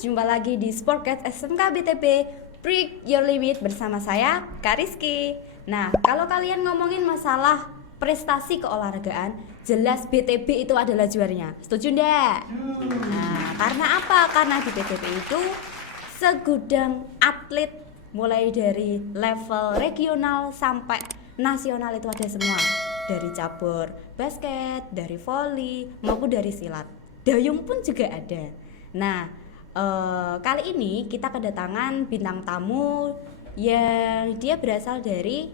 jumpa lagi di Sportcast SMK BTP Break Your Limit bersama saya, Kak Rizky. Nah, kalau kalian ngomongin masalah prestasi keolahragaan, jelas BTP itu adalah juaranya. Setuju ndak? Nah, karena apa? Karena di BTP itu segudang atlet mulai dari level regional sampai nasional itu ada semua. Dari cabur basket, dari voli, maupun dari silat. Dayung pun juga ada. Nah, kali ini kita kedatangan bintang tamu yang dia berasal dari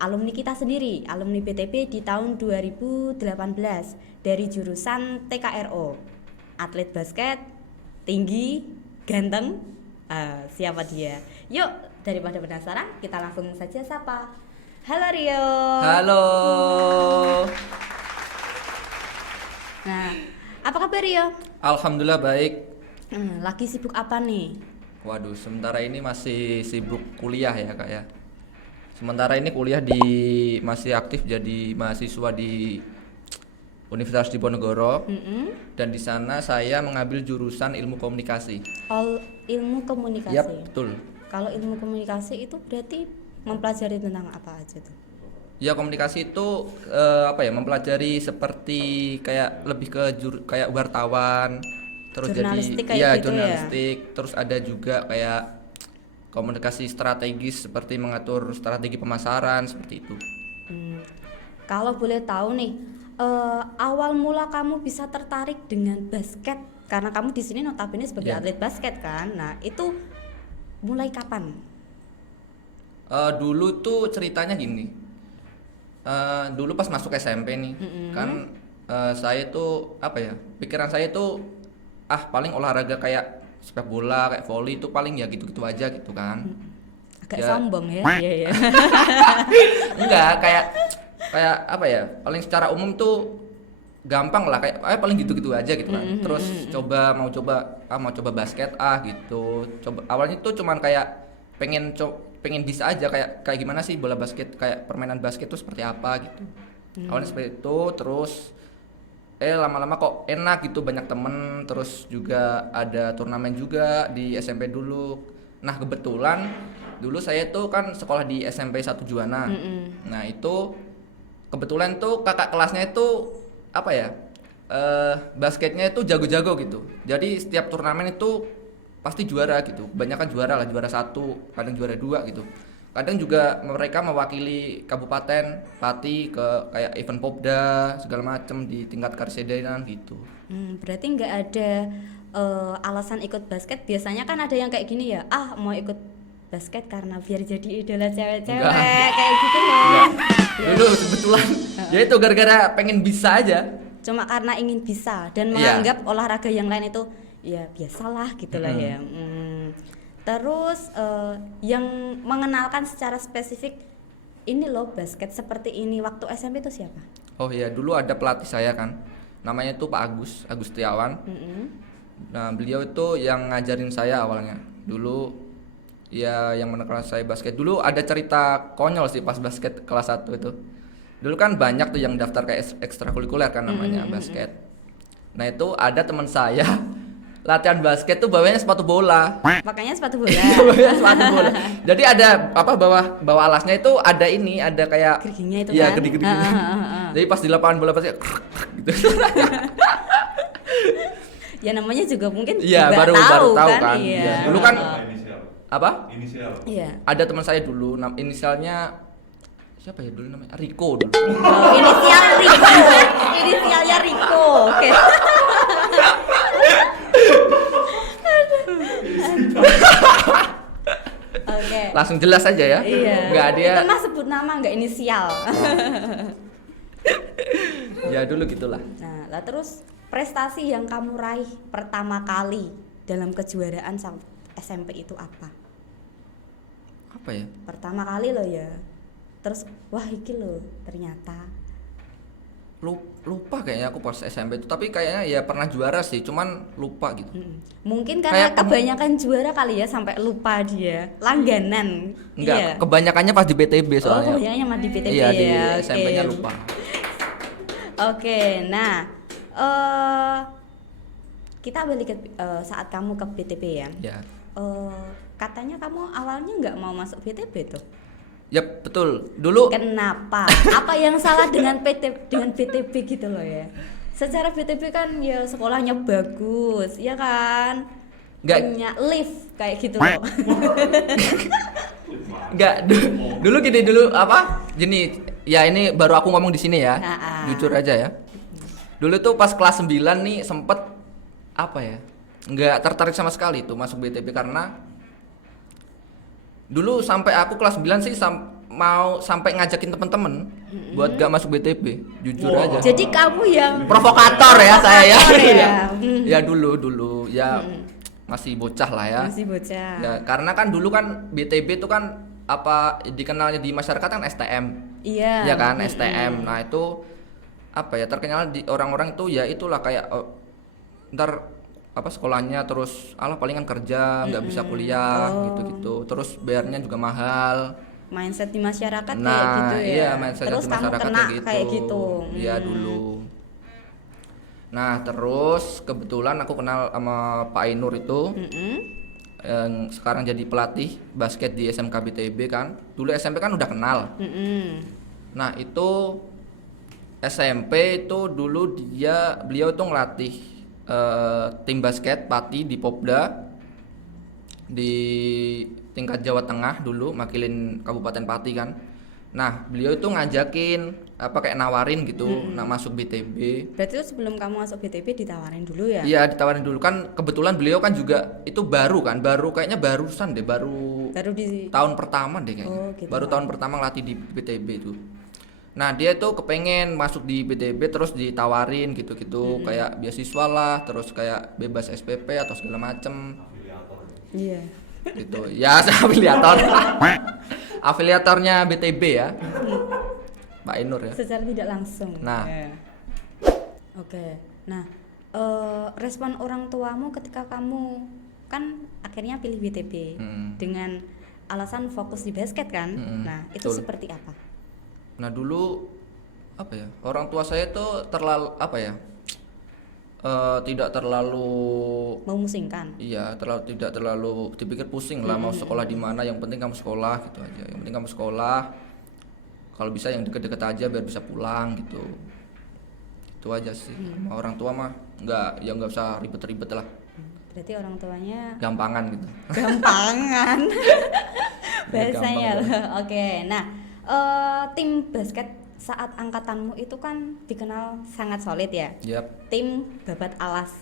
alumni kita sendiri, alumni BTP di tahun 2018 dari jurusan TKRO, atlet basket, tinggi, ganteng. Siapa dia? Yuk, daripada penasaran, kita langsung saja sapa. Halo Rio. Halo. Nah, apa kabar Rio? Alhamdulillah baik. Lagi sibuk apa nih? Waduh, sementara ini masih sibuk kuliah ya kak ya. Sementara ini kuliah masih aktif jadi mahasiswa di Universitas Diponegoro. Dan di sana saya mengambil jurusan ilmu komunikasi. Ilmu komunikasi. Yap, betul. Kalau ilmu komunikasi itu berarti mempelajari tentang apa aja tuh? Ya, komunikasi itu mempelajari seperti kayak lebih ke kayak wartawan, terus jurnalistik jadi kayak gitu jurnalistik, ya? terus ada juga kayak komunikasi strategis seperti mengatur strategi pemasaran seperti itu. Kalau boleh tahu nih, awal mula kamu bisa tertarik dengan basket karena kamu di sini notabene sebagai atlet basket kan? Nah, itu mulai kapan? Dulu tuh ceritanya gini. Dulu pas masuk SMP nih, kan saya tuh pikiran saya tuh paling olahraga kayak sepak bola, kayak volley itu paling ya gitu-gitu aja gitu kan. Agak sombong ya. Iya. Enggak, paling secara umum tuh gampang lah, kayak paling gitu-gitu aja gitu kan. Terus mau coba basket gitu. Awalnya tuh cuman kayak pengen bisa aja kayak gimana sih bola basket, kayak permainan basket tuh seperti apa gitu. Awalnya seperti itu, terus lama-lama kok enak gitu, banyak temen, terus juga ada turnamen juga di SMP dulu. Nah, kebetulan dulu saya tuh kan sekolah di SMP 1 Juwana. Nah, itu kebetulan tuh kakak kelasnya itu basketnya itu jago-jago gitu. Jadi setiap turnamen itu pasti juara gitu. Kebanyakan juara lah, juara 1, kadang juara 2 gitu. Kadang juga mereka mewakili kabupaten, Pati ke kayak event Popda segala macem di tingkat karsidenan gitu. Berarti nggak ada alasan ikut basket. Biasanya kan ada yang kayak gini ya, mau ikut basket karena biar jadi idola cewek-cewek kayak gitu loh. Dulu kebetulan ya itu gara-gara pengen bisa aja. Cuma karena ingin bisa dan menganggap olahraga yang lain itu ya biasalah gitulah ya. Terus yang mengenalkan secara spesifik ini loh basket seperti ini waktu SMP itu siapa? Oh iya, dulu ada pelatih saya kan, namanya tuh Pak Agus Setiawan. Nah, beliau itu yang ngajarin saya awalnya. Dulu ya yang menekan saya basket. Dulu ada cerita konyol sih pas basket kelas 1 itu. Dulu kan banyak tuh yang daftar kayak ekstrakurikuler kan namanya basket. Nah, itu ada teman saya latihan basket tuh bawanya sepatu bola. Makanya sepatu bola. Sepatu bola. Jadi ada bawah alasnya itu ada kayak gerigingnya itu ya, kan. gede-gede. Jadi pas di lapangan bola basket gitu. Ya namanya juga mungkin baru tahu kan. Iya. Ya, dulu kan Inisial. Iya. ada teman saya dulu inisialnya siapa ya dulu namanya? Riko dulu. Inisial Riko. Inisialnya Riko. Oke. Oke. Langsung jelas aja ya. Iya. Nggak ada. Itu mah sebut nama nggak inisial. Ya dulu gitulah. Nah, lah terus prestasi yang kamu raih pertama kali dalam kejuaraan SMP itu apa? Apa ya? Pertama kali loh ya. Terus wah iki loh ternyata. Lupa kayaknya aku pas SMP itu, tapi kayaknya ya pernah juara sih, cuman lupa gitu. Mungkin karena kebanyakan juara kali ya sampai lupa dia. Langganan. Enggak, iya. kebanyakannya pas di BTB soalnya. Kebanyakannya mah di BTB iya, ya. di SMP-nya lupa. Oke, nah kita balik ke saat kamu ke BTP ya. Ya. Katanya kamu awalnya nggak mau masuk BTP tuh. Yap, betul. Dulu Kenapa? Apa yang salah dengan BTP gitu loh ya? Secara BTP kan ya sekolahnya bagus, ya kan? Nggak. Punya lift kayak gitu loh. Enggak, dulu gini dulu apa? Gini, ya ini baru aku ngomong di sini ya. Jujur aja ya. Dulu tuh pas kelas 9 nih sempet apa ya? Nggak tertarik sama sekali tuh masuk BTP karena dulu sampai aku kelas 9 sih mau sampai ngajakin temen-temen buat gak masuk BTP, jujur aja. Jadi kamu yang Provokator ya saya ya. ya. Ya dulu ya masih bocah lah ya. Masih bocah. Ya, karena kan dulu kan BTP itu kan apa dikenalnya di masyarakat kan STM. Iya. Ya kan STM. Nah, itu apa ya terkenal di orang-orang itu ya itulah kayak ntar apa sekolahnya terus palingan kerja nggak bisa kuliah gitu-gitu. Terus bayarnya juga mahal. Mindset di masyarakat Nah, kayak gitu ya. iya mindset Terus di kamu masyarakat kena gitu. kayak gitu. Iya dulu. Nah, terus kebetulan aku kenal sama Pak Ainur itu. Yang sekarang jadi pelatih basket di SMK BTB kan. Dulu SMP kan udah kenal. Nah, itu SMP itu dulu beliau itu ngelatih tim basket Pati di Popda di tingkat Jawa Tengah dulu makilin Kabupaten Pati kan. Nah, beliau itu ngajakin kayak nawarin gitu masuk BTB. Berarti itu sebelum kamu masuk BTP ditawarin dulu ya? Iya, ditawarin dulu kan kebetulan beliau kan juga itu baru kayaknya barusan deh, baru di tahun pertama deh kayaknya. Oh, gitu. Baru tahun pertama ngelatih di BTB itu. Nah, dia tuh kepengen masuk di BTB terus ditawarin gitu-gitu kayak beasiswa lah, terus kayak bebas SPP atau segala macem. Iya. Gitu. Ya, afiliator. Afiliatornya BTB ya. Pak Ainur ya. Secara tidak langsung. Nah. Ya. Oke. Nah, respon orang tuamu ketika kamu kan akhirnya pilih BTP dengan alasan fokus di basket kan? Nah, itu betul. seperti apa? Nah, dulu apa ya? Orang tua saya tuh terlalu apa ya? Tidak terlalu Memusingkan. iya, tidak terlalu dipikir pusing lah mau sekolah di mana, yang penting kamu sekolah gitu aja. Yang penting kamu sekolah. Kalau bisa yang deket-deket aja biar bisa pulang gitu. Itu aja sih. Sama orang tua mah nggak usah ribet-ribet lah. Berarti orang tuanya Gampangan gitu. gampangan. Bahasanya Gampang loh. Oke. Nah, tim basket saat angkatanmu itu kan dikenal sangat solid ya. Yap. Tim babat alas.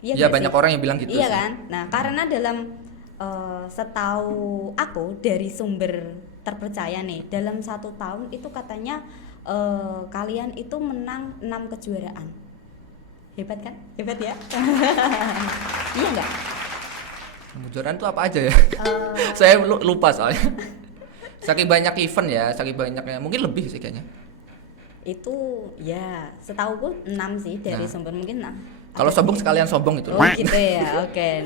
Iya, nggak banyak sih? orang yang bilang gitu Iya sih. kan? Nah, karena dalam setahu aku dari sumber terpercaya nih, dalam 1 tahun itu katanya kalian itu menang 6 kejuaraan. Hebat kan? Hebat ya? Iya nggak? Kejuaraan tuh apa aja ya? Saya lupa soalnya. Saking banyak event ya, saking banyaknya, mungkin lebih sih kayaknya. Itu ya setahuku 6 sih dari Nah. sumber mungkin. Nah, Kalau sombong sekalian sombong itu. oh gitu ya. Oke.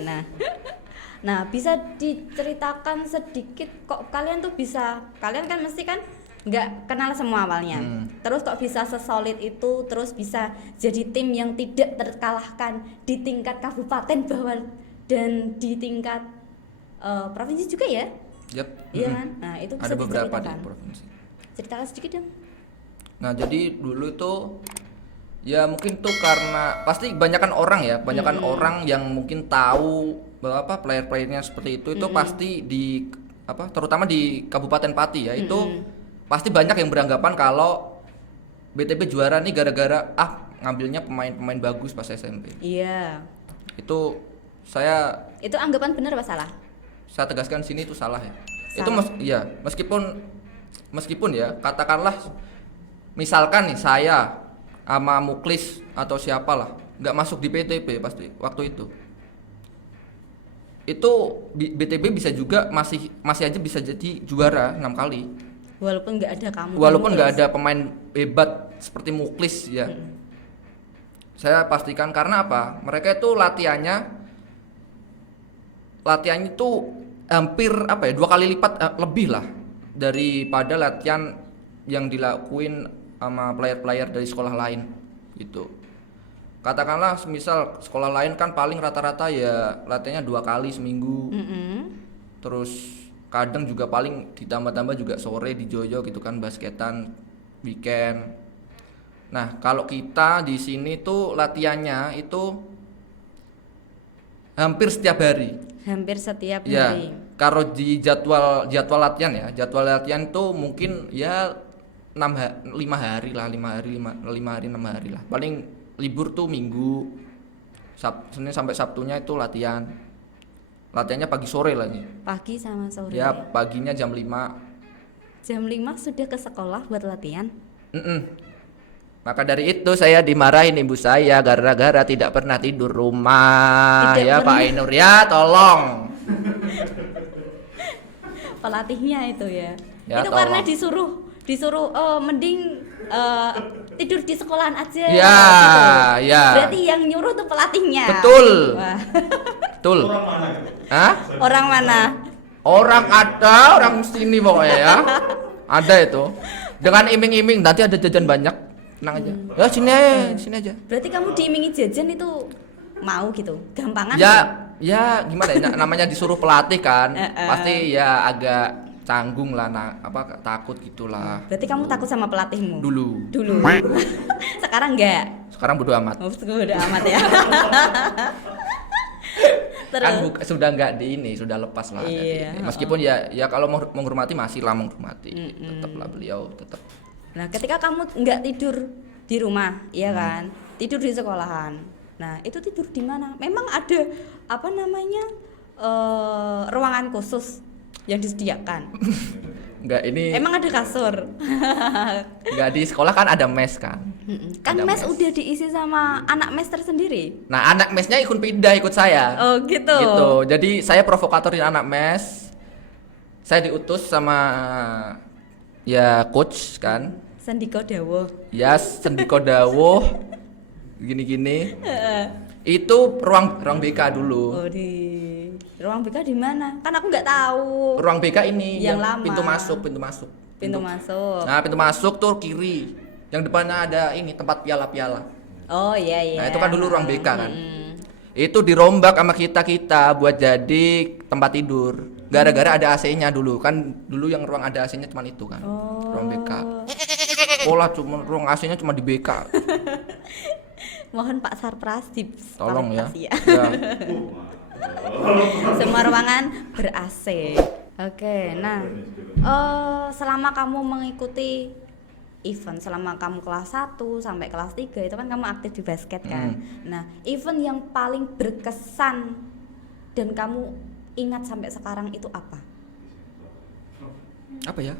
Nah bisa diceritakan sedikit kok kalian tuh bisa, kalian kan mesti kan nggak kenal semua awalnya, terus kok bisa sesolid itu, terus bisa jadi tim yang tidak terkalahkan di tingkat kabupaten bawah dan di tingkat provinsi juga ya? Yap. Iya kan? Nah itu bisa Ada beberapa di diceritakan. provinsi. Ceritakan sedikit dong. Nah, jadi dulu itu ya mungkin tuh karena pasti kebanyakan orang yang mungkin tahu bahwa player-playernya seperti itu pasti di terutama di Kabupaten Pati ya, itu pasti banyak yang beranggapan kalau BTP juara nih gara-gara ngambilnya pemain-pemain bagus pas SMP. Iya. Itu Anggapan benar apa salah? saya tegaskan sini itu salah ya. Salah. Itu meskipun ya katakanlah misalkan nih saya sama Muklis atau siapalah nggak masuk di BTP pasti waktu itu BTP bisa juga masih aja bisa jadi juara 6 kali Walaupun nggak ada kamu. walaupun nggak ada pemain hebat seperti Muklis ya. Saya pastikan karena apa, mereka itu latihannya itu hampir 2 kali lipat lebih lah daripada latihan yang dilakuin sama player-player dari sekolah lain gitu. katakanlah semisal sekolah lain kan paling rata-rata ya latihannya 2 kali seminggu. Terus kadang juga paling ditambah-tambah juga sore di Joyo gitu kan basketan weekend. Nah, kalau kita di sini tuh latihannya itu hampir setiap hari. Hampir setiap Ya, hari. kalau di jadwal latihan ya, jadwal latihan tuh mungkin ya 5 hari lah, 5 hari 6 hari lah. Paling libur tuh Minggu, Senin sampai Sabtunya itu latihan. Latihannya pagi sore lah nih. Pagi sama sore. Ya, paginya jam 5. Jam 5 sudah ke sekolah buat latihan. Maka dari itu saya dimarahin ibu saya gara-gara tidak pernah tidur rumah. Tidak Ya pernah. Pak Ainur ya, tolong. Pelatihnya itu ya. Ya, Itu tolong. karena disuruh mending tidur di sekolahan aja. Ya, gitu. ya. Berarti yang nyuruh tuh pelatihnya. Betul. Wah. Betul. Orang mana gitu? Hah? Orang mana? Orang ada, orang sini pokoknya ya. Ada itu. Dengan iming-iming nanti ada jajan banyak. Tenang aja. Ya sini aja. Berarti kamu diimingi jajan itu mau gitu. Gampangan. Ya gimana ya namanya disuruh pelatih kan. Eh. Pasti ya agak canggung lah takut gitulah. Berarti kamu takut sama pelatihmu? Dulu. Sekarang enggak? Sekarang bodo amat. Oh, udah amat ya. Terus Kan sudah nggak di ini, sudah lepas lah dari Iya, ini. Meskipun ya kalau menghormati masih lah menghormati. Tetaplah beliau tetap. nah, ketika kamu nggak tidur di rumah, ya kan? Tidur di sekolahan. Nah, itu tidur di mana? Memang ada apa namanya? Ruangan khusus yang disediakan. Enggak ini Emang ada kasur. enggak di sekolah kan ada mes kan. Kan Ada mes mes. udah diisi sama anak mes tersendiri. Nah, anak mesnya ikut pindah ikut saya. Oh, gitu. Gitu. Jadi saya provokatorin anak mes. Saya diutus sama ya coach kan. Sandiko Dawo. Ya Sendiko Dawuh gini-gini. Itu ruang BK dulu. Oh, di ruang BK di mana? Kan aku nggak tahu. Ruang BK ini Yang lama. pintu masuk. Pintu masuk. Nah, pintu masuk tuh kiri. Yang depannya ada ini tempat piala-piala. Oh, iya. Nah, itu kan dulu ruang BK kan. Mm-mm. Itu dirombak sama kita buat jadi tempat tidur. Gara-gara ada AC-nya dulu. Kan dulu yang ruang ada AC-nya cuma itu kan. Oh. Ruang BK. Sekolah cuma ruang AC-nya cuma di BK. Mohon Pak Sarpras Tolong ya. difasilitasi ya. Ya. Semua ruangan ber-AC. Oke, nah selama kamu mengikuti event, selama kamu kelas 1 sampai kelas 3 itu kan kamu aktif di basket kan. Nah, event yang paling berkesan dan kamu ingat sampai sekarang itu apa? Apa ya?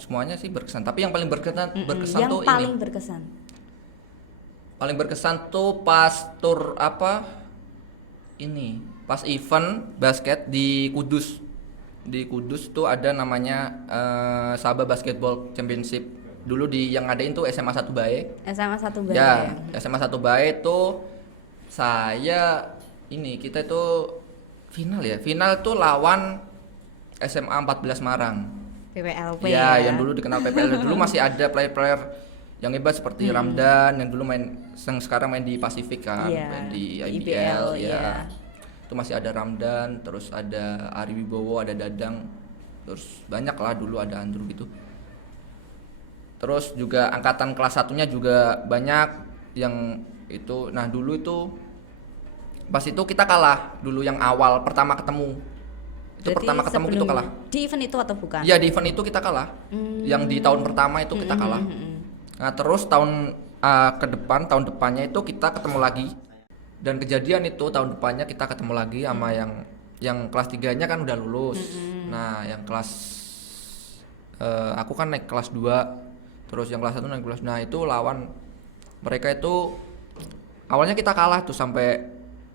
Semuanya sih berkesan, tapi yang paling berkesan yang tuh paling ini. berkesan. Paling berkesan tuh pas tur apa? Ini, pas event basket di Kudus. Di Kudus tuh ada namanya Sabah Basketball Championship. Dulu yang ngadain tuh SMA 1 Bae. SMA 1 Bae. Ya, SMA 1 Bae tuh kita itu final ya. Final tuh lawan SMA 14 Marang. PPLP Ya, yang dulu dikenal PPL. Dulu masih ada player-player yang hebat seperti Ramdan yang dulu yang sekarang main di Pasifik kan, Iya, main di IBL, IBL ya. iya. Itu masih ada Ramdan, terus ada Ari Wibowo, ada Dadang. Terus banyak lah dulu ada Andrew gitu. Terus juga angkatan kelas satunya juga banyak yang itu. Nah, dulu itu pas itu kita kalah dulu yang awal pertama ketemu. Itu Berarti pertama ketemu itu sebelum- kalah. Di event itu atau bukan? Iya, di event itu kita kalah. Yang di tahun pertama itu kita kalah. Nah, terus tahun tahun depannya itu kita ketemu lagi. Dan kejadian itu tahun depannya kita ketemu lagi sama yang kelas 3-nya kan udah lulus. Nah, yang kelas aku kan naik kelas 2, terus yang kelas 1 naik kelas. Nah, itu lawan mereka itu awalnya kita kalah tuh sampai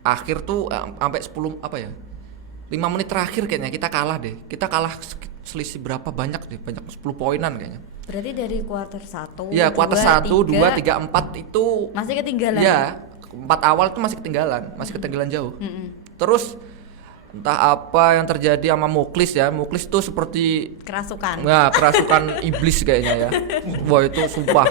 akhir tuh sampai 10 apa ya? 5 menit terakhir kayaknya kita kalah deh. Kita kalah selisih berapa banyak 10 poinan kayaknya. Berarti dari kuarter 1. Iya, kuarter 1, 2, 3, 4 itu masih ketinggalan. iya, 4 awal tuh masih ketinggalan jauh. Terus entah apa yang terjadi sama Muklis ya. Muklis tuh seperti Kerasukan. kerasukan iblis kayaknya ya. Wah, itu sumpah.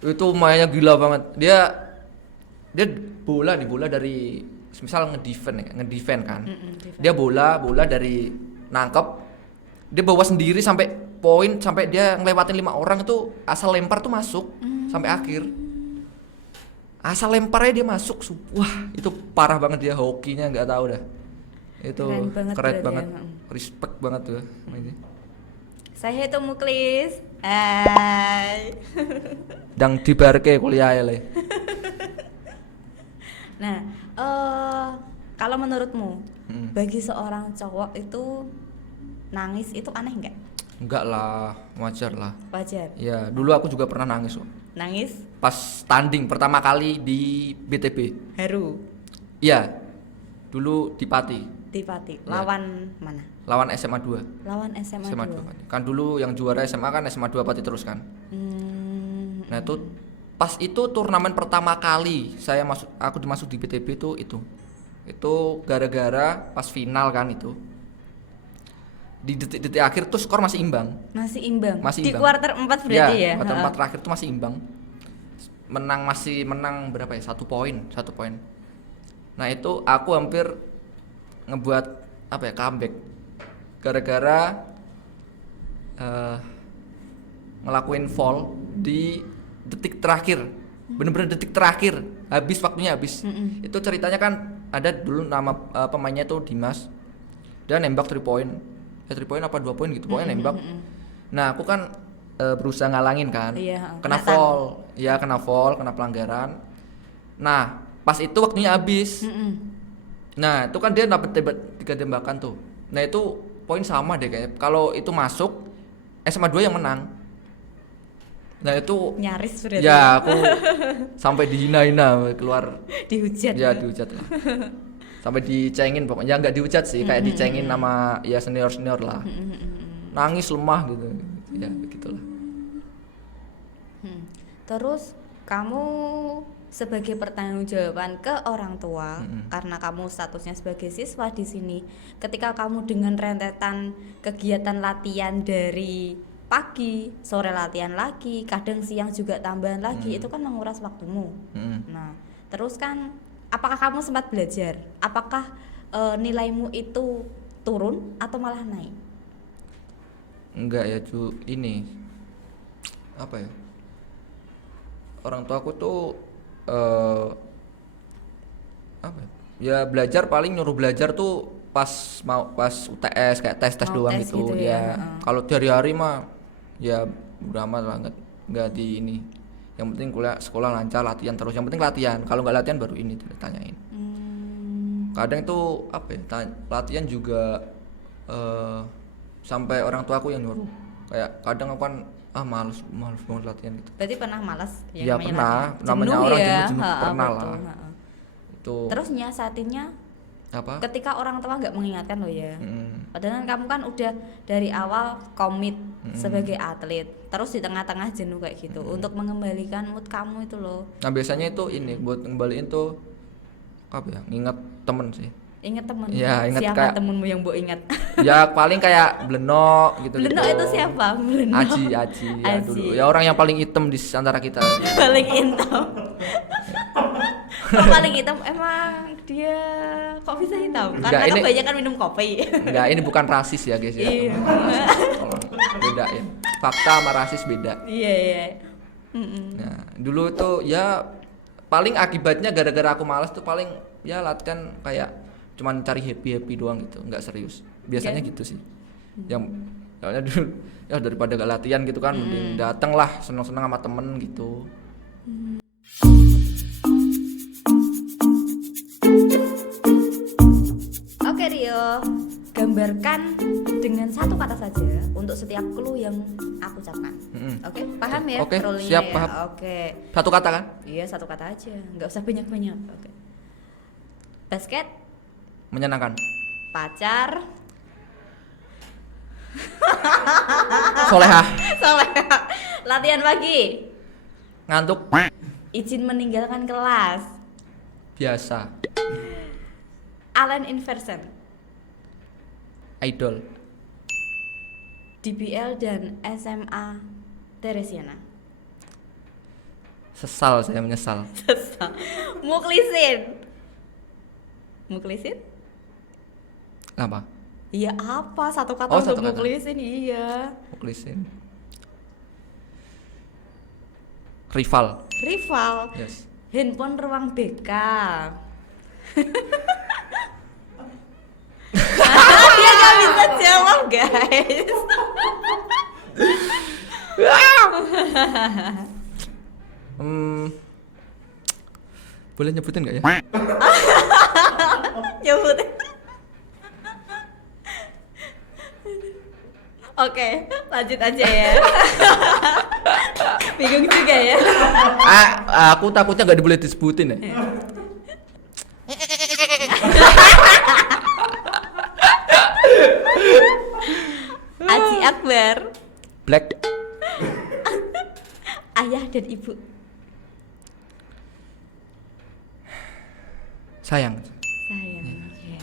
Itu mainnya gila banget. Dia bola dari misal ngedefend kan. defend. Dia bola dari nangkep, dia bawa sendiri sampai poin, sampai dia ngelewatin 5 orang itu asal lempar tuh masuk sampai akhir. Asal lemparnya dia masuk. Wah, itu parah banget dia hokinya, nggak tahu dah. Itu keren banget. Ya. Respect banget tuh. Saya itu Muklis. Hai. Dang dibarke kuliah le. Nah, kalau menurutmu bagi seorang cowok itu nangis itu aneh nggak? Enggak lah, wajar lah. Wajar. Ya, dulu aku juga pernah nangis kok. Nangis? Pas tanding pertama kali di BTB. Haru. Iya. Dulu di Pati. Di Pati. Ya. Lawan mana? Lawan SMA 2. Lawan SMA 2. Pati. Kan dulu yang juara SMA kan SMA 2 Pati terus kan. Nah, itu pas itu turnamen pertama kali aku dimasuk di BTB itu. Itu gara-gara pas final kan itu. Di detik-detik akhir tuh skor masih imbang. Masih imbang. Masih Di imbang. kuarter 4 berarti ya? Kuarter 4 terakhir tuh masih imbang. Menang berapa ya? 1 poin. Nah, itu aku hampir ngebuat comeback. Gara-gara ngelakuin fall di detik terakhir. Bener-bener detik terakhir. Waktunya habis. Itu ceritanya kan ada dulu nama pemainnya tuh Dimas. Dia nembak 3 poin. 3 poin apa 2 poin gitu, pokoknya nembak. Nah, aku kan berusaha ngalangin kan. Iya, Kena fall. Ya, kena pelanggaran. Nah, pas itu waktunya habis. Nah, itu kan dia dapat 3 tembakan tuh. Nah, itu poin sama deh kayaknya. Kalau itu masuk, SMA 2 yang menang. Nah, itu nyaris berarti. ya aku sampai dihina-hina keluar. Dihujat. Ya, dihujat lah. Sampai dicengin pokoknya. Ya nggak dihujat sih, kayak dicengin sama ya senior lah. Nangis lemah gitu. Ya begitulah. Terus kamu sebagai pertanggungjawaban ke orang tua karena kamu statusnya sebagai siswa di sini, ketika kamu dengan rentetan kegiatan latihan dari pagi, sore latihan lagi, kadang siang juga tambahan lagi, itu kan menguras waktumu. Nah, terus kan apakah kamu sempat belajar? Apakah nilaimu itu turun atau malah naik? Enggak ya, ini apa ya? Orang tua aku tuh apa ya? Belajar paling nyuruh belajar tuh pas UTS kayak tes doang gitu ya. Kalau hari-hari mah ya udah amat lah, nggak di ini. Yang penting sekolah lancar, latihan terus. Yang penting latihan. Kalau nggak latihan baru ini ditanyain. Kadang itu apa ya? Latihan juga sampai orang tua aku yang nyuruh. Kayak kadang aku kan malas banget latihan gitu. Berarti pernah malas? Ya pernah. Namanya orang jenuh pernah lah. Itu. Terus nyiasatinnya apa? Ketika orang tua nggak mengingatkan loh ya. Padahal kamu kan udah dari awal komit sebagai atlet. Terus di tengah-tengah jenuh kayak gitu untuk mengembalikan mood kamu itu loh. Nah, biasanya itu ini buat ngembaliin tuh apa ya? Nginget temen sih. Ingat temen? Ya, ingat siapa kayak, temenmu yang mbok ingat? Ya paling kayak Bleno gitu. Bleno itu siapa? Bleno. Aji ya dulu. Ya orang yang paling hitam di antara kita. Paling hitam. Kok paling hitam? Emang dia kok bisa hitam? Karena kebanyakan minum kopi. Enggak, ini bukan rasis ya guys ya. Iya. Tolong bedain. Fakta sama rasis beda. Iya. Nah, dulu tuh ya paling akibatnya gara-gara aku malas tuh paling ya latihan kayak cuman cari happy doang gitu, nggak serius. Biasanya gitu sih. Yang soalnya dulu ya daripada gak latihan gitu kan, mending dateng lah seneng-seneng sama temen gitu. Oke Rio, gambarkan dengan satu kata saja untuk setiap clue yang aku ucapkan. Oke, paham ya? Oke, rule-nya siap, ya? paham. Oke. Satu kata kan? Iya, satu kata aja, nggak usah banyak-banyak. Oke. Basket, Menyenangkan. pacar, Solehah. latihan pagi, Ngantuk. izin meninggalkan kelas, Biasa. Allen Iverson, Idol. DBL dan SMA Teresiana. Sesal, saya menyesal. Sesal. Muklisin. Muklisin? Apa? Iya apa? Satu kata Oh, untuk satu kata. muklisin, iya. Muklisin. Rival. Rival. Yes. Handphone ruang BK. Dia gak bisa jawab guys. Boleh nyebutin nggak ya? Nyebutin. Oke, lanjut aja ya. Bingung juga ya. Aku takutnya nggak boleh disebutin ya. Aji Akbar, Black. ayah dan ibu. Sayang. Sayang. Ya.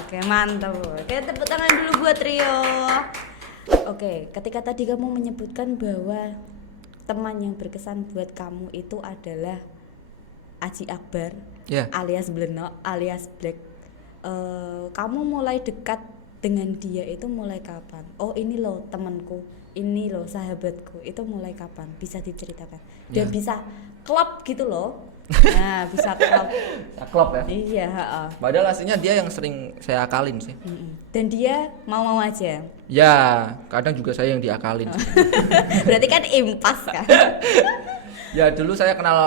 Oke, mantap. Oke, tepuk tangan dulu buat Rio. Oke, ketika tadi kamu menyebutkan bahwa teman yang berkesan buat kamu itu adalah Aji Akbar, Ya. alias Blenok, alias Black. Kamu mulai dekat dengan dia itu mulai kapan? Oh, ini loh temanku, ini loh sahabatku. Itu mulai kapan? Bisa diceritakan. Dan Ya. bisa klop gitu loh. Nah, bisa klop. Klop ya. Iya, heeh. Padahal aslinya dia yang sering saya akalin sih. Dan dia mau-mau aja. Ya, kadang juga saya yang diakalin. sih. Berarti kan impas kan? Ya dulu saya kenal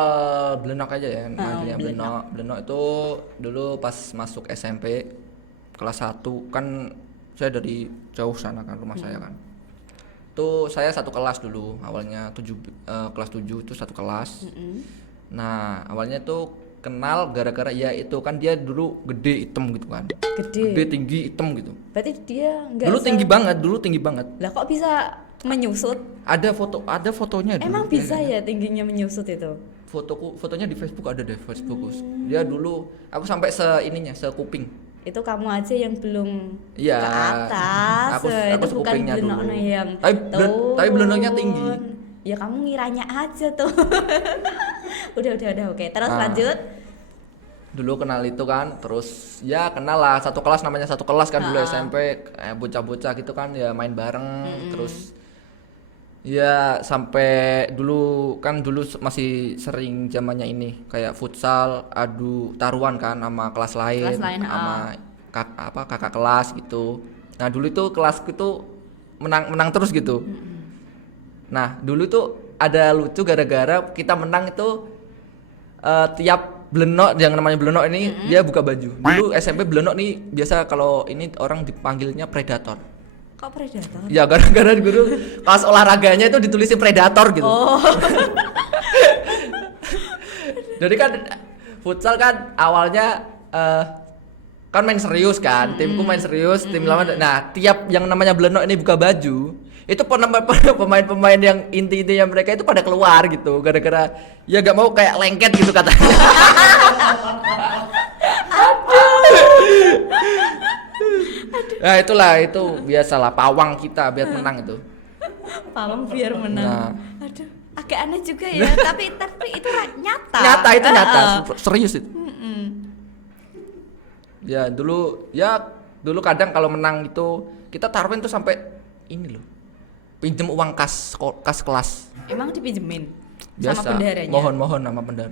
Blenok aja ya, manggilnya Blenok. Blenok. Blenok itu dulu pas masuk SMP kelas 1 kan saya dari jauh sana kan rumah saya kan. Tuh saya satu kelas dulu awalnya kelas 7 itu satu kelas. Nah awalnya tuh kenal gara-gara ya itu kan dia dulu gede hitam gitu kan. Gede tinggi hitam gitu. Berarti dia enggak Dulu tinggi banget. Lah kok bisa menyusut? Ada fotonya dulu. Emang bisa ya tingginya menyusut itu? Fotonya di Facebook ada deh, Facebook. Dia dulu aku sampai sekuping. Itu kamu aja yang belum Iya. ke atas. Aku Itu bukan sekupingnya dulu. Blenoknya yang Tapi Blenoknya tinggi. Ya kamu ngiranya aja tuh. udah oke. Terus Nah. lanjut. Dulu kenal itu kan, terus ya kenal lah satu kelas namanya satu kelas kan dulu SMP, bocah-bocah gitu kan ya main bareng, terus ya sampai dulu masih sering zamannya ini kayak futsal adu taruhan kan sama kelas lain, sama kakak kelas gitu. Nah dulu itu kelasku tuh menang terus gitu. Nah dulu tuh ada lucu gara-gara kita menang itu tiap Blenok yang namanya Blenok ini dia buka baju. Dulu SMP Blenok nih biasa kalau ini orang dipanggilnya predator. Kok predator? Ya gara-gara guru kelas olahraganya itu ditulisin predator gitu. Oh. Jadi kan futsal kan awalnya kan main serius kan, timku main serius, tim lawan. Nah, tiap yang namanya Blenok ini buka baju, itu pemain-pemain yang inti-intinya mereka itu pada keluar gitu, gara-gara ya gak mau kayak lengket gitu katanya. Nah itulah itu biasalah pawang kita biar menang itu. Pawang biar menang. Nah. Aduh, agak aneh juga ya. tapi itu nyata. Nyata itu nyata, serius itu. Mm-mm. Ya dulu kadang kalau menang itu kita taruhin tuh sampai ini loh. Pinjem uang kas kelas. Emang dipinjemin Biasa. sama bendaranya? Mohon sama bendara.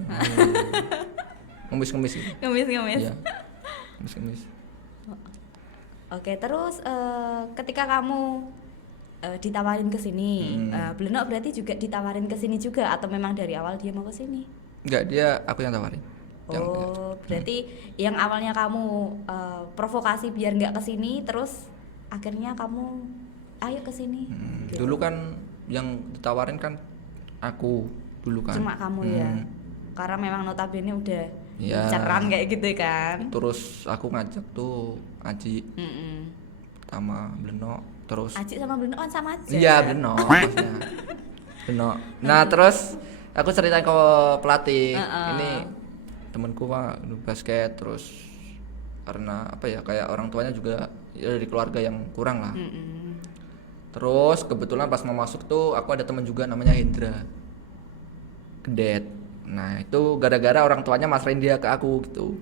Ngemis-ngemis gitu. Ngemis. Iya. Ngemis-ngemis. Oke, terus ketika kamu ditawarin ke sini, Blenok berarti juga ditawarin ke sini juga atau memang dari awal dia mau ke sini? Enggak, dia aku yang tawarin. Berarti yang awalnya kamu provokasi biar nggak ke sini, terus akhirnya kamu ayo ke sini. Gitu. Dulu kan yang ditawarin kan aku dulu kan. Cuma kamu ya. Karena memang notabene udah Ya. ceran kayak gitu kan. Terus aku ngajak tuh Aji Mm-mm. sama Blenok terus. Aji sama Blenok kan sama aja. Iya Blenok maksudnya. Blenok. Nah terus aku ceritain ke pelatih ini temanku mah basket terus karena apa ya kayak orang tuanya juga ya dari keluarga yang kurang lah. Terus kebetulan pas mau masuk tuh aku ada teman juga namanya Hendra Gedet. Nah itu gara-gara orang tuanya masrahin dia ke aku gitu.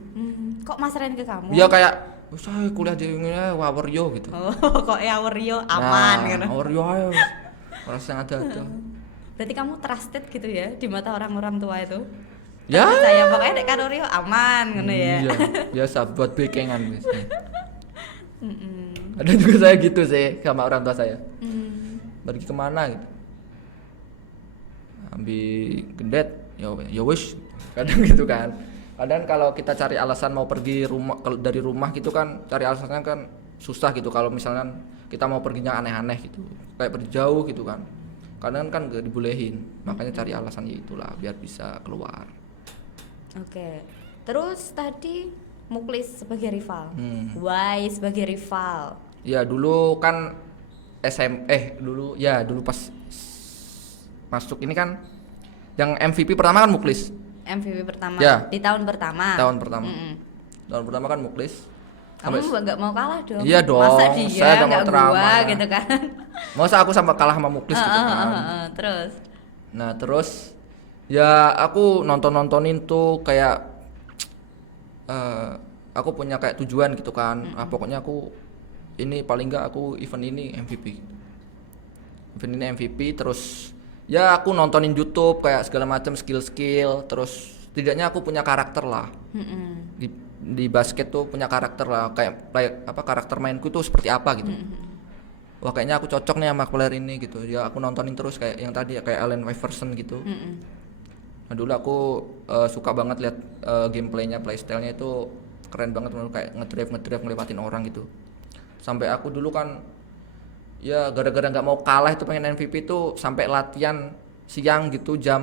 Kok masrahin ke kamu? Dia kayak saya kuliah di ini wawer yo gitu. Oh, kok ya Wario aman Nah, gitu. wawer yo ayo. Merasa ada. Berarti kamu trusted gitu ya di mata orang-orang tua itu? Ya. Saya pokoknya nek karo Rio aman ngono ya. Iya, biasa buat bekengan biasanya. Ada juga saya gitu sih sama orang tua saya. Pergi kemana gitu. Ambil gendet, ya wis. Kadang gitu kan. Kadang kalau kita cari alasan mau pergi dari rumah gitu kan, cari alasannya kan susah gitu. Kalau misalkan kita mau perginya aneh-aneh gitu, kayak pergi jauh gitu kan. Kadang kan gak dibolehin, makanya cari alasannya itulah biar bisa keluar. Oke. Terus tadi Muklis sebagai rival. Why sebagai rival? Ya dulu kan dulu pas masuk ini kan yang MVP pertama kan Muklis. MVP pertama Ya. di tahun pertama. Tahun pertama. Tahun pertama kan Muklis. Kamu nggak mau kalah dong? Iya dong, Masa dia saya nggak mau nggak trauma. gua gitu kan? Masa aku sama kalah sama Muklis gitu kan. Terus Nah terus ya aku nontonin tuh kayak aku punya kayak tujuan gitu kan. Pokoknya aku ini paling nggak aku event ini MVP terus ya aku nontonin YouTube kayak segala macam skill terus setidaknya aku punya karakter lah. Di basket tuh punya karakter lah kayak karakter mainku tuh seperti apa gitu. Wah kayaknya aku cocok nih sama player ini gitu ya, aku nontonin terus kayak yang tadi ya kayak Allen Iverson gitu. Nah dulu aku suka banget lihat gameplaynya, playstylenya itu keren banget, kayak ngedrive ngelewatin orang gitu. Sampai aku dulu kan ya gara-gara nggak mau kalah itu pengen MVP tuh sampai latihan siang gitu jam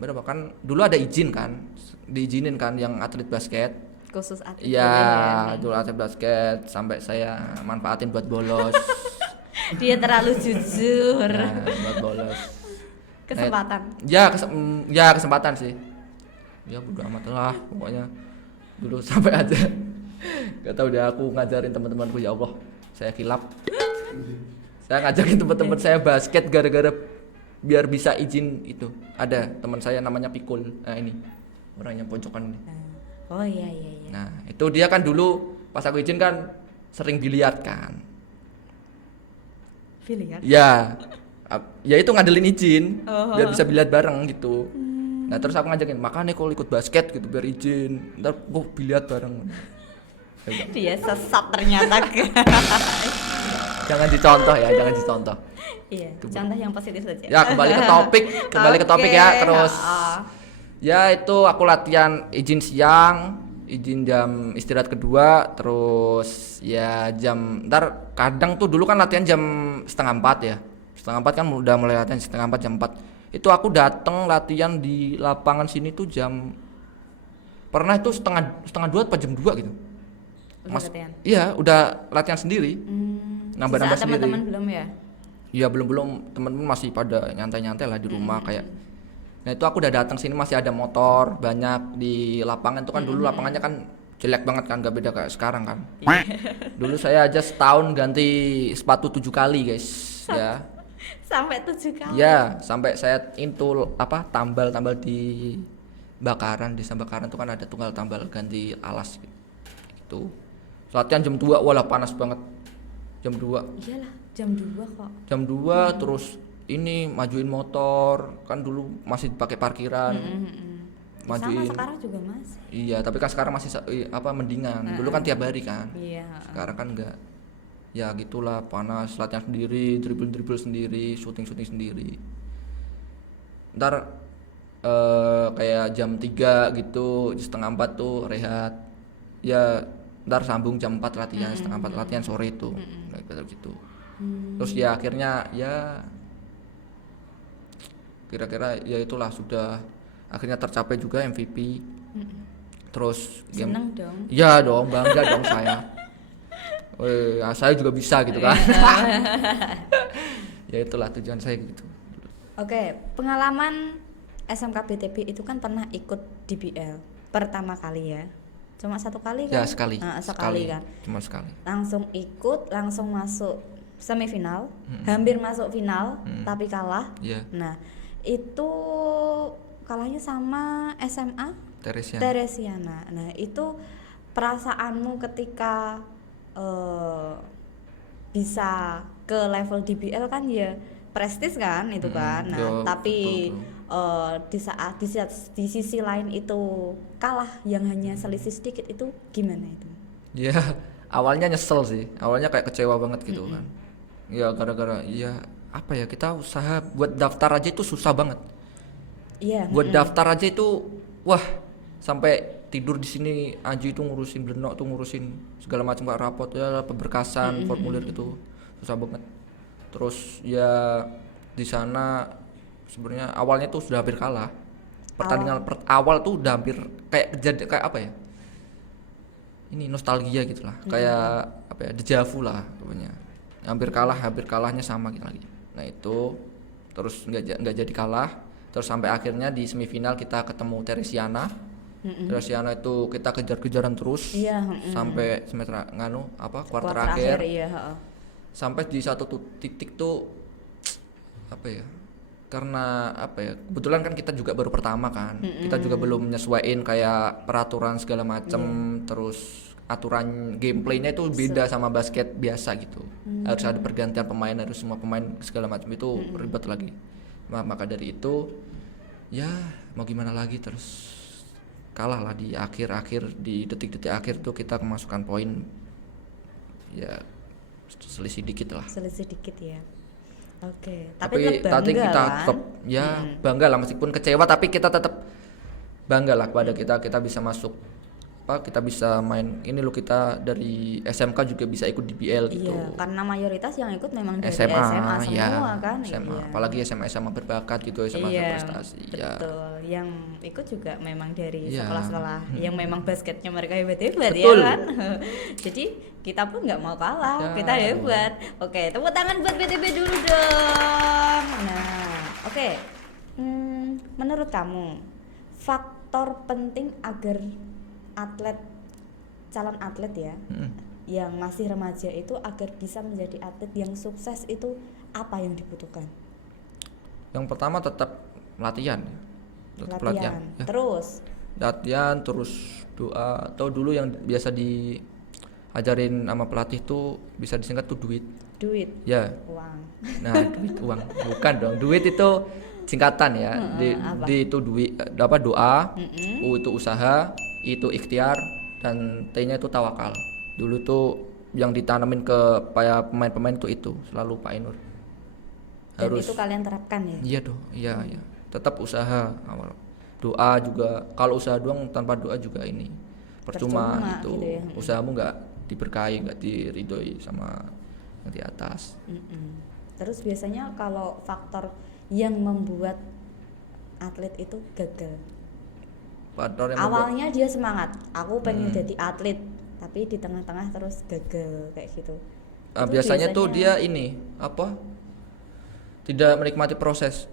berapa kan, dulu ada izin kan, diizinin kan yang atlet basket. khusus atlet. Iya, dulu atlet basket sampai saya manfaatin buat bolos. Dia terlalu jujur. Nah, buat bolos. Kesempatan. Ya kesempatan sih. Ya bodo amat lah pokoknya. Dulu sampai aja. Gak tau deh aku ngajarin teman-temanku, ya Allah, saya kilap. Saya ngajakin teman-teman saya basket gara-gara biar bisa izin itu. Ada teman saya namanya Pikul. Nah ini orang yang pojokan ini. Oh iya. Nah itu dia kan dulu pas aku izin kan sering biliar kan. Biliar. Ya itu ngandelin izin biar bisa biliar bareng gitu. Nah terus aku ngajakin makanya kalau ikut basket gitu biar izin, ntar gua biliar bareng. Dia sesat ternyata. Jangan dicontoh ya, jangan dicontoh. Iya, contoh yang positif saja. Ya kembali ke topik ya terus. Ya itu aku latihan izin siang, izin jam istirahat kedua, terus ya ntar kadang tuh dulu kan latihan jam 3:30 ya. 3:30 kan udah mulai latihan 3:30 jam 4. Itu aku dateng latihan di lapangan sini tuh pernah itu setengah 2 atau jam 2 gitu. Latihan. Iya, udah latihan sendiri. Nambah-nambah sendiri. Teman-teman belum ya? Iya, belum teman-teman masih pada nyantai-nyantai lah di rumah kayak. Nah, itu aku udah datang sini masih ada motor banyak di lapangan tuh kan dulu lapangannya kan jelek banget kan, gak beda kayak sekarang kan. Dulu saya aja setahun ganti sepatu 7 kali, guys. Ya. Sampai 7 kali. Ya, sampai saya tambal di Bakaran, desa Bakaran tuh kan ada tunggal tambal ganti alas gitu. Latihan jam 2, walah panas banget. Jam 2. Iyalah, jam 2 kok. Jam 2 terus ini majuin motor, kan dulu masih pakai parkiran. Majuin. Sama sekarang juga masih. Iya, tapi kan sekarang masih mendingan. Dulu kan tiap hari kan. Iya. Sekarang kan enggak. Ya gitulah, panas, latihan sendiri, dribble sendiri, shooting sendiri. Ntar kayak jam 3 gitu, 3:30 tuh rehat. Ya ntar sambung jam 4 latihan, 3:30 latihan sore itu. Kayak gitu. Terus ya akhirnya ya kira-kira ya itulah sudah akhirnya tercapai juga MVP. Terus Seneng dong. Iya dong, bangga dong saya. Saya juga bisa gitu kan. Ya itulah tujuan saya gitu. Oke, pengalaman SMK BTP itu kan pernah ikut DBL pertama kali ya. Cuma 1 kali kan? Ya sekali. Sekali kan. Cuma sekali. Langsung ikut, langsung masuk semifinal, hampir masuk final, tapi kalah. Iya. Nah, itu kalahnya sama SMA Teresian. Teresiana. Nah, itu perasaanmu ketika bisa ke level DBL kan ya prestis kan itu kan. Nah, Yo, tapi betul. di sisi lain itu kalah yang hanya selisih sedikit, itu gimana itu? Ya, awalnya nyesel sih. Awalnya kayak kecewa banget gitu kan. Ya gara-gara ya apa ya, kita usaha buat daftar aja itu susah banget. Iya. Buat daftar aja itu wah, sampai tidur di sini aja itu ngurusin Blenok tuh, ngurusin segala macam kayak rapot ya, pemberkasan, formulir itu susah banget. Terus ya di sana sebenarnya awalnya tuh sudah hampir kalah. Pertandingan awal tuh udah hampir kayak apa ya? Ini nostalgia gitu lah. Kayak apa ya? Deja vu lah pokoknya. Hampir kalahnya sama gitu lagi. Nah, itu terus nggak jadi kalah. Terus sampai akhirnya di semifinal kita ketemu Teresiana. Teresiana itu kita kejar-kejaran terus sampai semester kuarter akhir. Iya, heeh. Sampai di satu titik tuh apa ya, karena apa ya, kebetulan kan kita juga baru pertama kan, kita juga belum menyesuaiin kayak peraturan segala macem, terus aturan gameplaynya itu beda sama basket biasa gitu. Harus ada pergantian pemain, harus semua pemain segala macam, itu ribet lagi. Maka dari itu ya mau gimana lagi, terus kalah lah di akhir-akhir, di detik-detik akhir tuh kita kemasukan poin ya selisih dikit lah. Selisih dikit ya. Oke, Tapi tetap tadi bangga kita kan? tetap ya bangga lah, meskipun kecewa tapi kita tetap bangga lah kepada kita bisa masuk, kita bisa main ini loh, kita dari SMK juga bisa ikut DBL gitu. Iya, karena mayoritas yang ikut memang dari SMA, SMA semua ya, kan. SMA. Iya. Apalagi SMA berbakat gitu, SMA Iya, berprestasi. Ya. betul. Yang ikut juga memang dari Iya. sekolah-sekolah yang memang basketnya mereka hebat-hebat ya Betul. kan. Jadi kita pun nggak mau kalah, Ya. kita hebat. Oke, tepuk tangan buat BTB dulu dong. Nah, oke. Menurut kamu faktor penting agar calon atlet ya yang masih remaja itu agar bisa menjadi atlet yang sukses itu apa yang dibutuhkan? Yang pertama tetap latihan. Tetap latihan. Ya. Terus Latihan, terus doa, atau dulu yang biasa diajarin sama pelatih tuh bisa disingkat tuh duit. Ya. Uang. Nah, duit uang. Bukan dong. Duit itu singkatan ya. Di itu duit, doa, U itu usaha, I itu ikhtiar, dan T-nya itu tawakal. Dulu tuh yang ditanamin ke pemain-pemain itu selalu Pak Ainur. Dan itu kalian terapkan ya? Iya dong, iya. Tetap usaha awal. Doa juga, kalau usaha doang tanpa doa juga ini percuma gitu ya. Usahamu nggak diberkahi, nggak diridhoi sama yang di atas. Terus biasanya kalau faktor yang membuat atlet itu gagal, awalnya dia semangat, aku pengen jadi atlet, tapi di tengah-tengah terus gagal kayak gitu. Biasanya tuh dia ini tidak menikmati proses.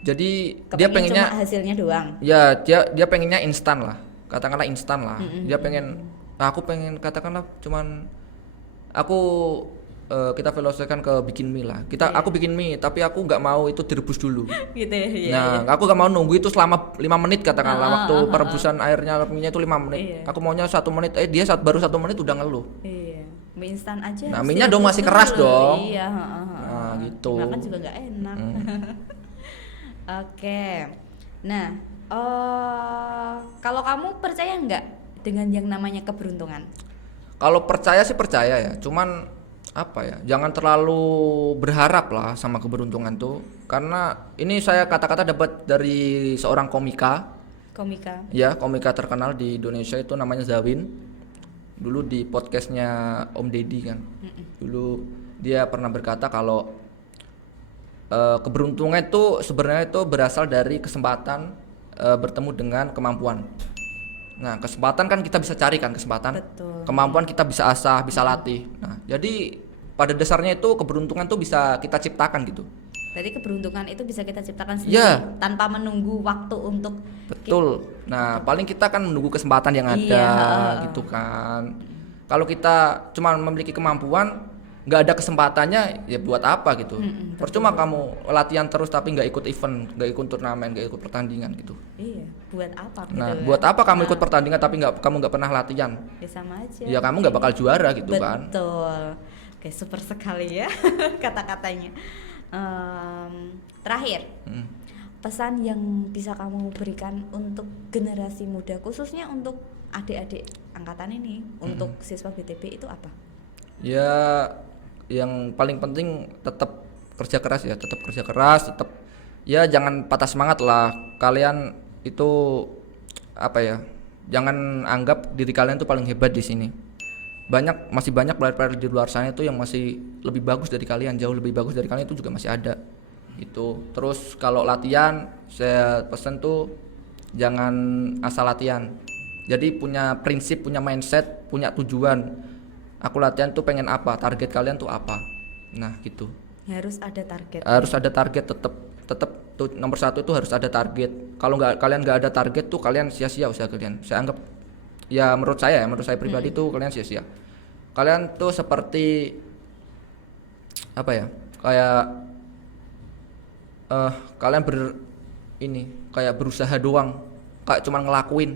Jadi dia pengennya cuma hasilnya doang. Ya, dia pengennya instan lah. Katakanlah instan lah. Dia pengen, aku pengen katakanlah cuman kita filosofikan ke bikin mie lah. Aku bikin mie, tapi aku nggak mau itu direbus dulu. Gitu ya. Aku nggak mau nunggu itu selama 5 menit katakanlah, waktu perebusan airnya mie-nya itu 5 menit. Aku maunya 1 menit. Dia baru 1 menit udah ngeluh. Iya. Mie instan aja. Nah, mie-nya dong masih keras dong. Iya, Nah, gitu. Makan juga nggak enak. Oke. Nah, kalau kamu percaya nggak dengan yang namanya keberuntungan? Kalau percaya sih percaya ya. Cuman jangan terlalu berharap lah sama keberuntungan tuh, karena ini saya kata-kata dapat dari seorang komika terkenal di Indonesia, itu namanya Zawin. Dulu di podcastnya Om Deddy kan, dulu dia pernah berkata kalau keberuntungan itu sebenarnya itu berasal dari kesempatan bertemu dengan kemampuan. Nah, kesempatan kan kita bisa cari kan, kesempatan. Betul. Kemampuan kita bisa asah, bisa latih. Nah, jadi pada dasarnya itu keberuntungan tuh bisa kita ciptakan gitu. Jadi keberuntungan itu bisa kita ciptakan sendiri tanpa menunggu waktu untuk. Betul. Nah, paling kita kan menunggu kesempatan yang ada gitu kan. Kalau kita cuma memiliki kemampuan, nggak ada kesempatannya ya buat apa gitu. Percuma kamu latihan terus tapi nggak ikut event, nggak ikut turnamen, nggak ikut pertandingan gitu. Iya, buat apa gitu Nah, kan? buat apa kamu Nah, ikut pertandingan tapi kamu nggak pernah latihan? ya sama aja. Ya kamu nggak bakal juara gitu kan. Betul. Oke, super sekali ya kata-katanya. Terakhir, pesan yang bisa kamu berikan untuk generasi muda, khususnya untuk adik-adik angkatan ini, untuk siswa BTB itu apa? Ya yang paling penting tetap kerja keras ya, tetap kerja keras, tetap ya jangan patah semangat lah. Kalian itu apa ya? Jangan anggap diri kalian tuh paling hebat di sini. Masih banyak player-player di luar sana itu yang masih lebih bagus dari kalian, jauh lebih bagus dari kalian itu juga masih ada. Itu. Terus kalau latihan, saya pesan tuh jangan asal latihan. Jadi punya prinsip, punya mindset, punya tujuan. Aku latihan tuh pengen apa, target kalian tuh apa. Nah gitu. Harus ada target. Harus ada target, tetap tuh nomor satu itu harus ada target. Kalau kalian nggak ada target tuh kalian sia-sia usaha kalian. Saya anggap ya menurut saya pribadi tuh kalian sia-sia. Kalian tuh seperti apa ya? Kayak kalian kayak berusaha doang, kayak cuman ngelakuin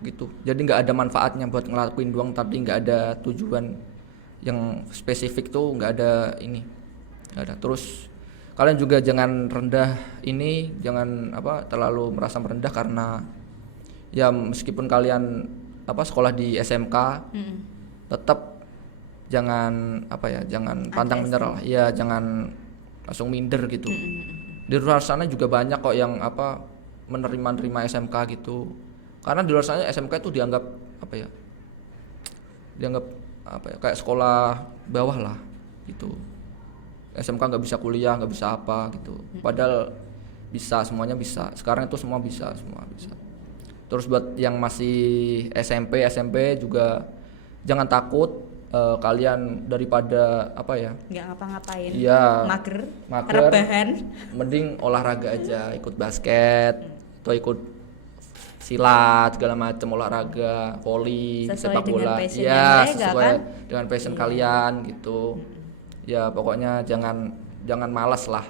gitu. Jadi nggak ada manfaatnya buat ngelakuin doang tapi nggak ada tujuan yang spesifik tuh nggak ada nggak ada. Terus kalian juga jangan jangan terlalu merasa merendah karena ya meskipun kalian sekolah di SMK tetap jangan jangan pantang menyerah ya, jangan langsung minder gitu. Di luar sana juga banyak kok yang menerima SMK gitu. Karena di luar sana SMK itu dianggap kayak sekolah bawah lah gitu. SMK nggak bisa kuliah, nggak bisa apa gitu. Padahal bisa, semuanya bisa. Sekarang itu semua bisa. Terus buat yang masih SMP juga jangan takut. Kalian daripada nggak ngapa-ngapain, iya, mager, rebahan, mending olahraga aja, ikut basket atau ikut silat segala macam olahraga, voli, sepak bola, ya sesuai kan? Dengan passion kalian gitu. Ya pokoknya jangan malas lah,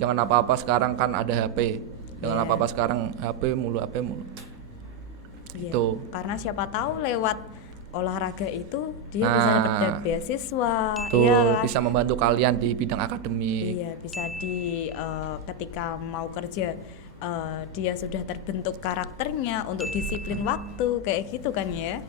jangan apa-apa sekarang kan ada HP, jangan apa-apa sekarang HP mulu. Gitu. Karena siapa tahu lewat olahraga itu dia bisa dapat beasiswa, ya, bisa membantu kalian di bidang akademik. Iya, bisa ketika mau kerja dia sudah terbentuk karakternya untuk disiplin waktu kayak gitu kan ya.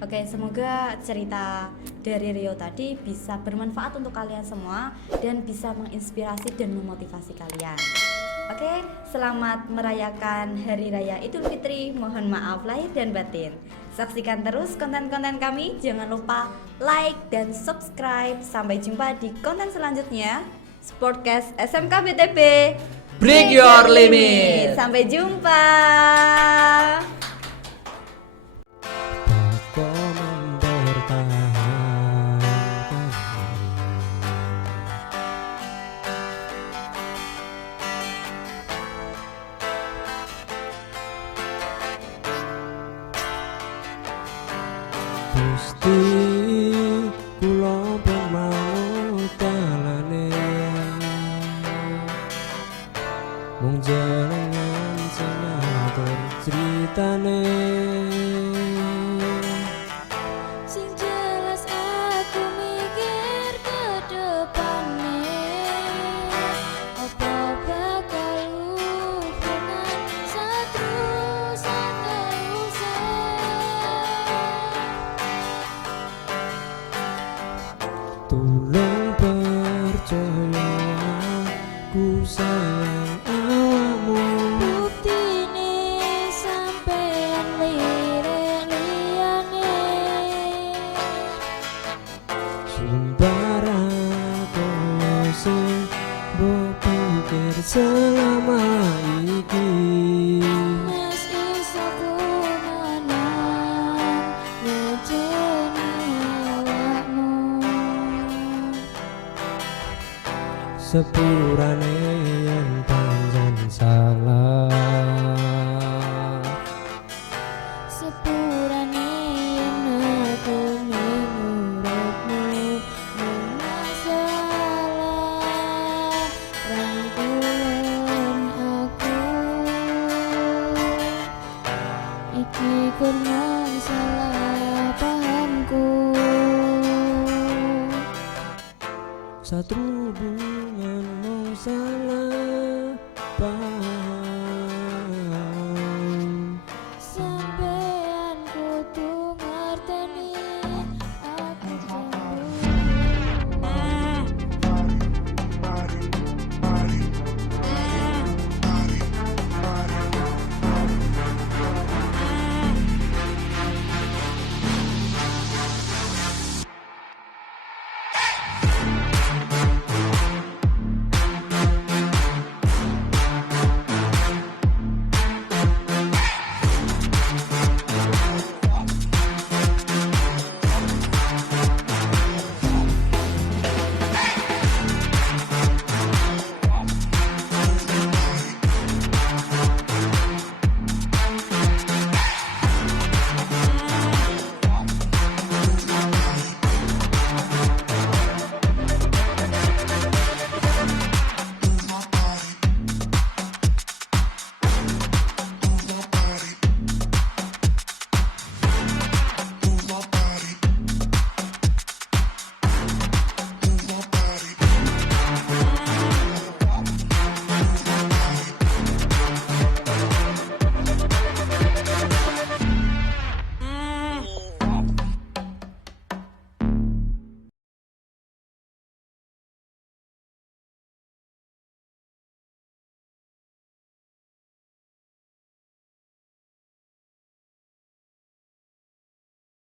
Oke, semoga cerita dari Rio tadi bisa bermanfaat untuk kalian semua dan bisa menginspirasi dan memotivasi kalian. Oke, selamat merayakan Hari Raya Idul Fitri. Mohon maaf lahir dan batin. Saksikan terus konten-konten kami. Jangan lupa like dan subscribe. Sampai jumpa di konten selanjutnya. Sportcast SMK BTB. Break your limit. Sampai jumpa. Gusti kula pemau dalane mung jenengan sing ngatur critane sing jelas aku mikir ke depane apa bakal hubungan seterusnya tulung percaya ku sayang awakmu buktine sampean lirik liyane sumpah aku sing mbok pikir selama iki wis iso ku menang ngejeni awakmu sepurane yen pancen salah sepurane yen aku nemu Satu hubungan mau salah paham.